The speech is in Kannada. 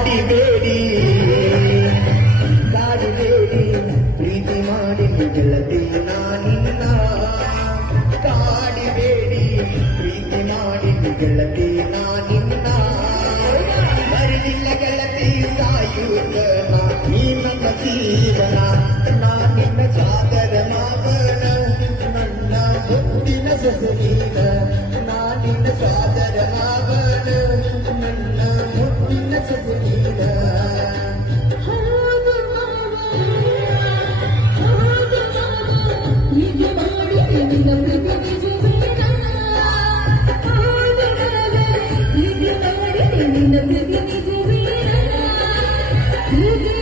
ಕಾಡಿಬೇಡಿ ಕಾಡಿಬೇಡಿ ಪ್ರೀತಿ ಮಾಡಿ ಗೆಳತಿ ನಾನಿನ್ನ ಕಾಡಿಬೇಡಿ ಪ್ರೀತಿ ಮಾಡಿ ಗೆಳತಿ ನಾನಿನ್ನ ಬರಲಿಲ್ಲ ಗೆಳತಿ ಸಾಯುತ್ತ ನೀ ನನ್ನ ಜೀವನ ನಾನಿನ್ನ ಸಾಗರ ಮಾವನ ನನ್ನ ಮುತ್ತಿನ ಸೊಸೆನೀನ ನಾನಿನ್ನ ಸಾಗರ ಮಾವನ ನನ್ನ ಮುತ್ತಿನ ಸೊಸೆನೀನ ನಿನ್ನ